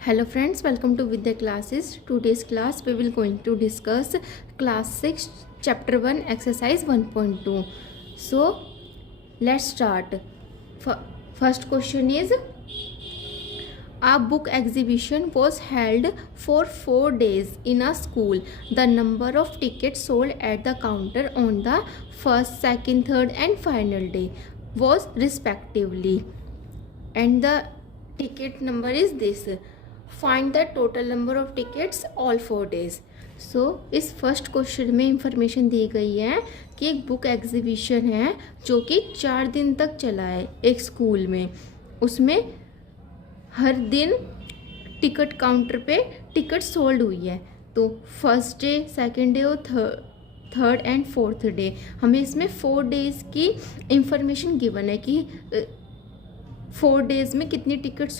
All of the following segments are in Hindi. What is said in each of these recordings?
Hello friends, welcome to Vidya classes. Today's class we will going to discuss class 6 chapter 1 exercise 1.2. So let's start. First question is, a book exhibition was held for 4 days in a school. The number of tickets sold at the counter on the first, second, third and final day was respectively, and the ticket number is this. Find the total number of tickets all 4 days. So इस फर्स्ट क्वेश्चन में इंफॉर्मेशन दी गई है कि एक बुक एग्जीबिशन है जो कि 4 दिन तक चला है एक स्कूल में. उसमें हर दिन टिकट काउंटर पे टिकट सोल्ड हुई है. तो फर्स्ट डे, सेकेंड डे और थर्ड एंड फोर्थ डे हमें इसमें 4 डेज की इंफॉर्मेशन गिवन है कि 4 डेज में कितनी टिकट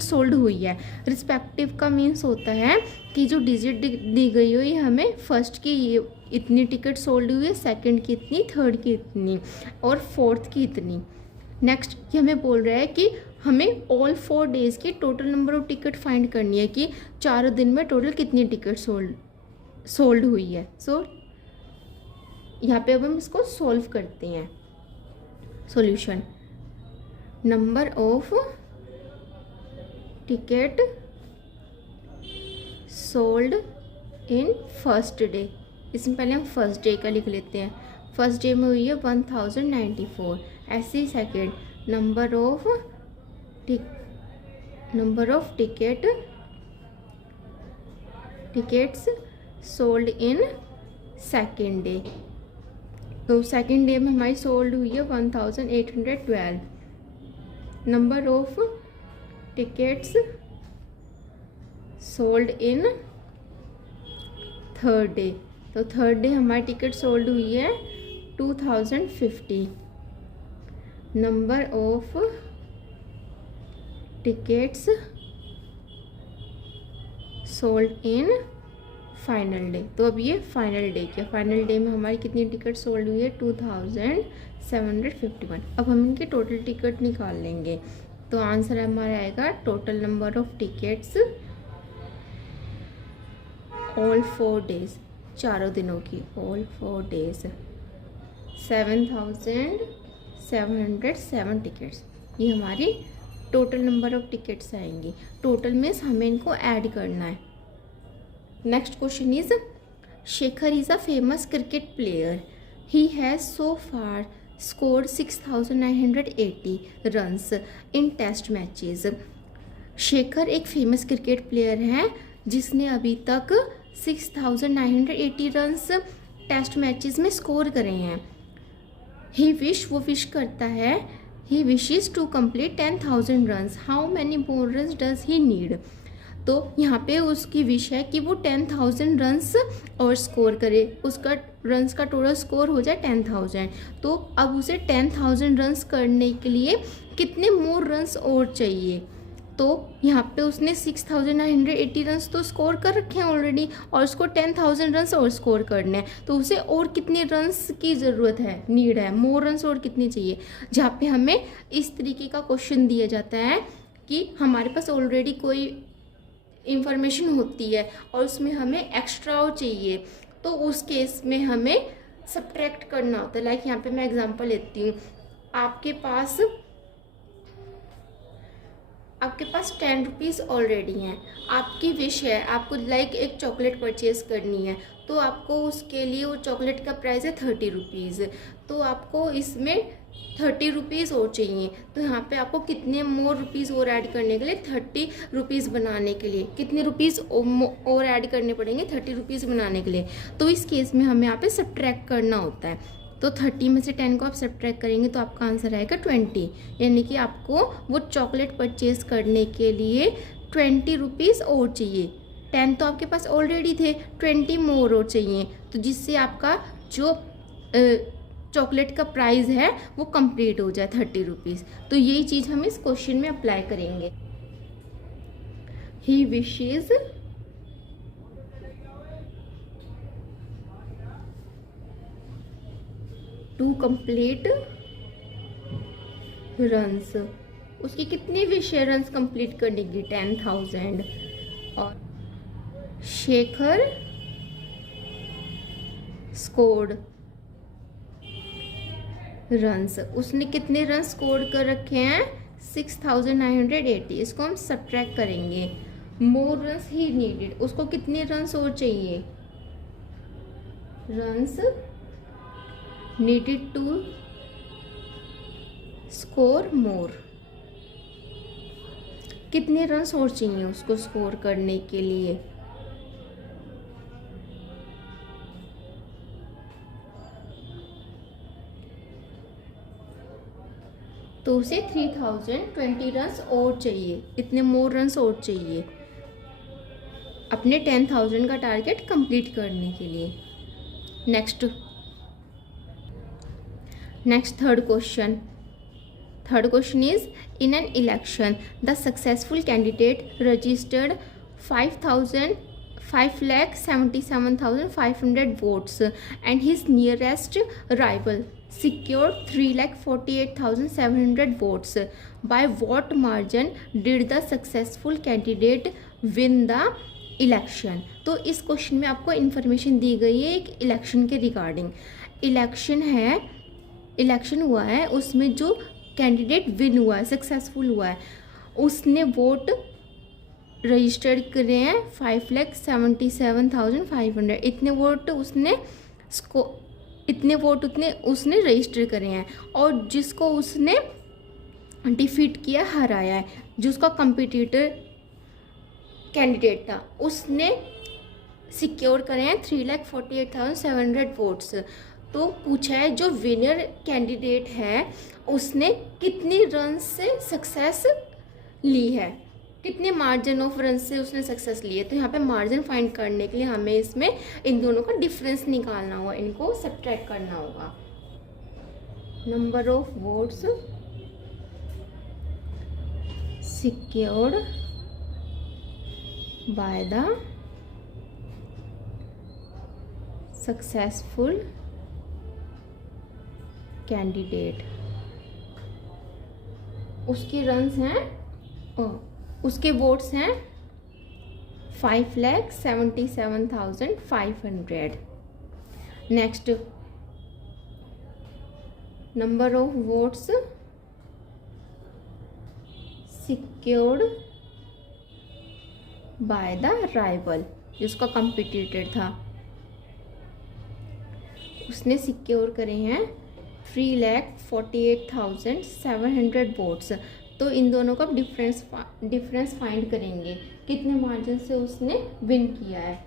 सोल्ड हुई है. रिस्पेक्टिव का मीन्स होता है कि जो डिजिट दी गई हो ये हमें फर्स्ट की ये इतनी टिकट सोल्ड हुई है, सेकंड की इतनी, थर्ड की इतनी और फोर्थ की इतनी. नेक्स्ट ये हमें बोल रहा है कि हमें ऑल 4 डेज की total number of ticket find करनी है कि 4 दिन में टोटल कितनी टिकट सोल्ड हुई है. सो यहाँ पे अब हम इसको सॉल्व करते हैं. Solution: number of ticket sold in first day. इसमें पहले हम फर्स्ट डे का लिख लेते हैं. फर्स्ट डे में हुई है 1094. ऐसे ही second, number of tickets sold in second day. तो सेकेंड डे में हमारी सोल्ड हुई है 1812. Number of tickets sold in third day. तो थर्ड डे हमारी टिकट सोल्ड हुई है 2050. Number of tickets sold in final day. तो अब ये फाइनल डे क्या, फाइनल डे में हमारी कितनी टिकट सोल्ड हुई है 2751. अब हम इनकी टोटल टिकट निकाल लेंगे. तो आंसर हमारा आएगा total number of tickets all 4 days, चारों दिनों की, ऑल 4 डेज 7707 टिकट्स. ये हमारी टोटल नंबर ऑफ टिकट्स आएंगी. टोटल मीन्स हमें इनको ऐड करना है. Next question is, Shekhar is a famous cricket player. He has so far scored 6980 runs in test matches. Shekhar एक फेमस क्रिकेट प्लेयर है जिसने अभी तक 6980 रन्स टेस्ट मैचेस में स्कोर करे हैं. ही विश, वो विश करता है, he wishes to complete 10,000 runs. How many more runs does he need. तो यहाँ पे उसकी विश है कि वो 10,000 रन्स और स्कोर करे, उसका रन्स का टोटल स्कोर हो जाए 10,000. तो अब उसे 10,000 रन्स करने के लिए कितने मोर रन्स और चाहिए. तो यहाँ पे उसने 6980 रन्स तो स्कोर कर रखे हैं ऑलरेडी और उसको 10,000 रन्स और स्कोर करने हैं. तो उसे और कितने रन्स की ज़रूरत है, नीड है, मोर रन्स और कितने चाहिए. जहाँ पे हमें इस तरीके का क्वेश्चन दिया जाता है कि हमारे पास ऑलरेडी कोई इंफॉर्मेशन होती है और उसमें हमें एक्स्ट्रा और चाहिए, तो उस केस में हमें सब्ट्रैक्ट करना होता है. लाइक यहाँ पे मैं एग्जांपल लेती हूँ. आपके पास 10 रुपीज़ ऑलरेडी हैं. आपकी विश है, आपको लाइक एक चॉकलेट परचेज करनी है, तो आपको उसके लिए वो चॉकलेट का प्राइस है 30 रुपीज़. तो आपको इसमें 30 रुपीज़ और चाहिए. तो यहाँ पे आपको कितने मोर रुपीज़ और ऐड करने के लिए, 30 रुपीज़ बनाने के लिए कितने रुपीज़ और ऐड करने पड़ेंगे 30 रुपीज़ बनाने के लिए. तो इस केस में हमें यहाँ पे सब्ट्रैक्ट करना होता है. तो 30 में से 10 को आप सब्ट्रैक्ट करेंगे तो आपका आंसर आएगा 20. यानी कि आपको वो चॉकलेट परचेज करने के लिए 20 रुपीज़ और चाहिए. 10 तो आपके पास ऑलरेडी थे, 20 मोर और चाहिए. तो जिससे आपका जो चॉकलेट का प्राइस है वो कंप्लीट हो जाए 30 रुपीज़. तो यही चीज़ हम इस क्वेश्चन में अप्लाई करेंगे. He wishes to complete runs उसके कितने विषय रन्स कंप्लीट करने 10,000। और शेखर स्कोर्ड रन्स, उसने कितने रन स्कोर कर रखे हैं 6,980। इसको हम सब्ट्रैक्ट करेंगे। मोर रन्स ही नीडेड, उसको कितने रन्स और चाहिए, runs needed to score more, कितने रन्स और चाहिए उसको स्कोर करने के लिए। तो उसे 3020 रन्स और चाहिए, इतने मोर रन्स और चाहिए अपने 10,000 का टारगेट कंप्लीट करने के लिए। Next third question is in an election the successful candidate registered 5,77,500 votes and his nearest rival secured 3,48,700 votes. By what margin did the successful candidate win the election? तो इस क्वेश्चन में आपको इन्फॉर्मेशन दी गई है एक इलेक्शन के रिगार्डिंग। इलेक्शन हुआ है, उसमें जो कैंडिडेट विन हुआ है, सक्सेसफुल हुआ है, उसने वोट रजिस्टर्ड करे हैं 5,77,500। इतने वोट उसने रजिस्टर करे हैं। और जिसको उसने डिफीट किया, हराया है, जो उसका कंपिटिटर कैंडिडेट था, उसने सिक्योर करे हैं 3,48,700 वोट्स। तो पूछा है जो विनर कैंडिडेट है उसने कितनी रन से सक्सेस ली है, कितने मार्जिन ऑफ रन से उसने सक्सेस ली है। तो यहाँ पे मार्जिन फाइंड करने के लिए हमें इसमें इन दोनों का डिफरेंस निकालना होगा, इनको सब्ट्रैक्ट करना होगा। Number of votes secured by the successful candidate, उसके रन्स हैं, उसके वोट्स हैं 5,77,500। Next, number of votes secured by the rival, जिसका कंपिटिटर था, उसने सिक्योर करे हैं 3,48,700 वोट्स। तो इन दोनों का डिफरेंस फाइंड करेंगे, कितने मार्जिन से उसने विन किया है।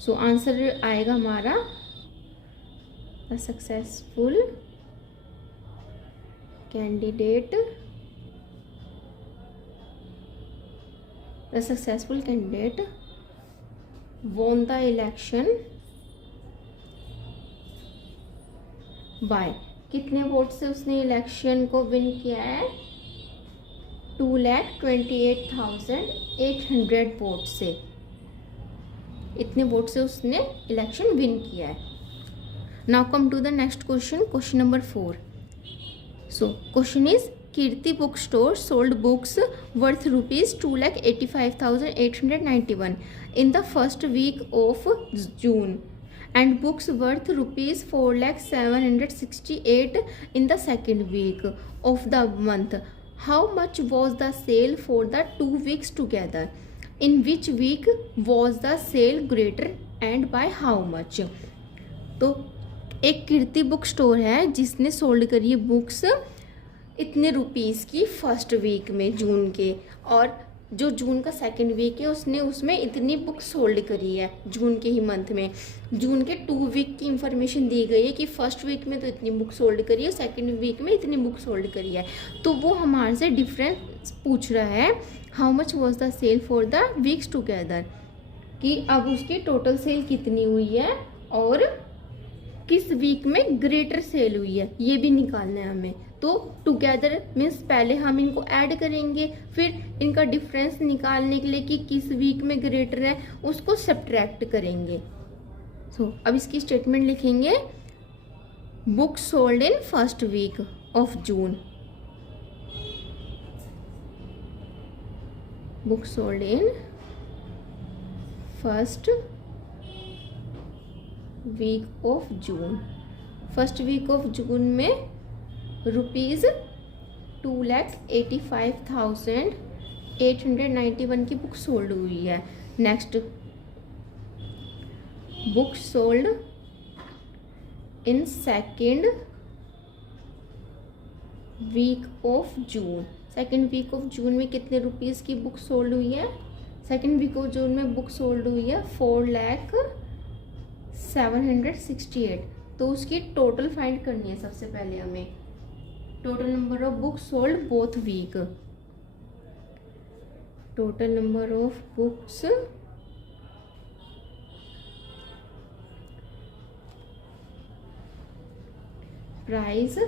सो आंसर आएगा हमारा the successful candidate won the election बाय, कितने वोट से उसने इलेक्शन को विन किया है 2,28,800 वोट से, इतने वोट से उसने इलेक्शन विन किया है। Now come to the next question, question number 4। So question is Kirti book store sold books worth ₹2,85,891 in the first week of June and books worth ₹4,768 in the second week of the month. How much was the sale for the 2 weeks together? In which week was the sale greater and by how much? तो एक कीर्ति बुक स्टोर है जिसने सोल्ड करी है बुक्स इतने रुपीस की फर्स्ट वीक में जून के, और जो जून का सेकंड वीक है उसने उसमें इतनी बुक सोल्ड करी है जून के ही मंथ में। जून के 2 वीक की इंफॉर्मेशन दी गई है कि फर्स्ट वीक में तो इतनी बुक सोल्ड करी है, सेकंड वीक में इतनी बुक सोल्ड करी है। तो वो हमारे से डिफरेंस पूछ रहा है how much was the sale for the weeks together, कि अब उसकी टोटल सेल कितनी हुई है और किस वीक में ग्रेटर सेल हुई है, ये भी निकालना है हमें। तो टुगेदर मीन्स पहले हम इनको ऐड करेंगे, फिर इनका डिफरेंस निकालने के लिए कि किस वीक में ग्रेटर है उसको सब्ट्रैक्ट करेंगे। सो अब इसकी स्टेटमेंट लिखेंगे, book sold in first week of June, book sold in first week of June. First week of June में ₹2,85,891 की बुक सोल्ड हुई है। Next, book sold in second week of June. Second week of June में कितने रुपीज़ की बुक सोल्ड हुई है? सेकेंड वीक ऑफ जून में बुक सोल्ड हुई है 4,768। तो उसकी टोटल फाइंड करनी है सबसे पहले हमें। Total number of book sold both week. Total number of books price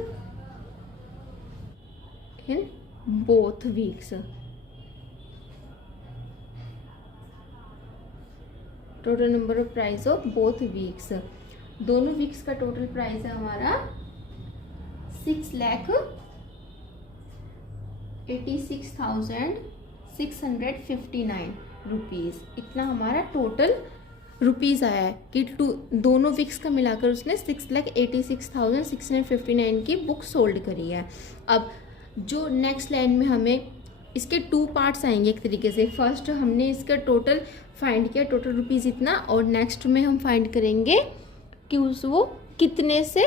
in both weeks. Total number of price of both weeks. दोनों वीक्स का टोटल प्राइस है हमारा 6,86,659 रुपीज़। इतना हमारा टोटल रुपीज़ आया है कि दोनों वीक्स का मिलाकर उसने 6,86,659 की बुक सोल्ड करी है। अब जो नेक्स्ट लाइन में हमें इसके 2 पार्ट्स आएंगे एक तरीके से। फर्स्ट हमने इसका टोटल फाइंड किया, टोटल रुपीज़ इतना, और नेक्स्ट में हम फाइंड करेंगे कि वो कितने से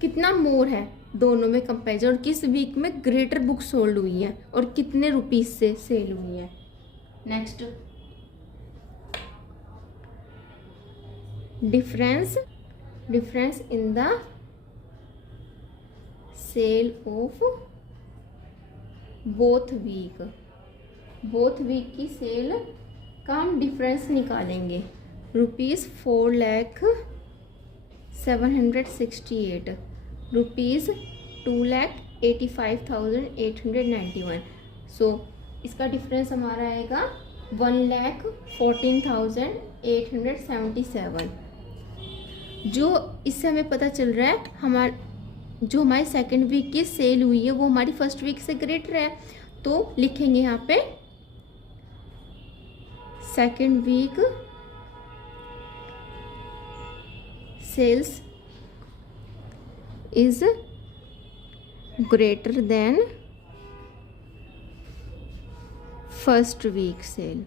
कितना मोर है दोनों में कंपेरिजन, और किस वीक में ग्रेटर बुक सोल्ड हुई है और कितने रुपीज़ से सेल हुई है। Next, difference in the sale of both week. Both week की सेल का हम डिफरेंस निकालेंगे। ₹4,768, ₹2,85,891। सो इसका डिफरेंस हमारा आएगा 1,14,877। जो इससे हमें पता चल रहा है जो हमारी सेकेंड वीक की सेल हुई है वो हमारी फर्स्ट वीक से ग्रेटर है। तो लिखेंगे यहाँ पे second week sales is greater than first week sale.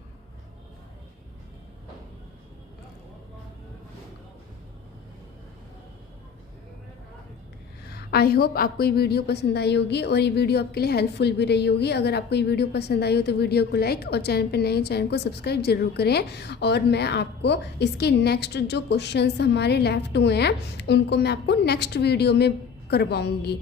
I hope आपको ये वीडियो पसंद आई होगी और ये वीडियो आपके लिए हेल्पफुल भी रही होगी। अगर आपको ये वीडियो पसंद आई हो तो वीडियो को लाइक और चैनल पर नए चैनल को सब्सक्राइब जरूर करें। और मैं आपको इसके नेक्स्ट जो क्वेश्चंस हमारे लेफ्ट हुए हैं उनको मैं आपको नेक्स्ट वीडियो में करवाऊंगी।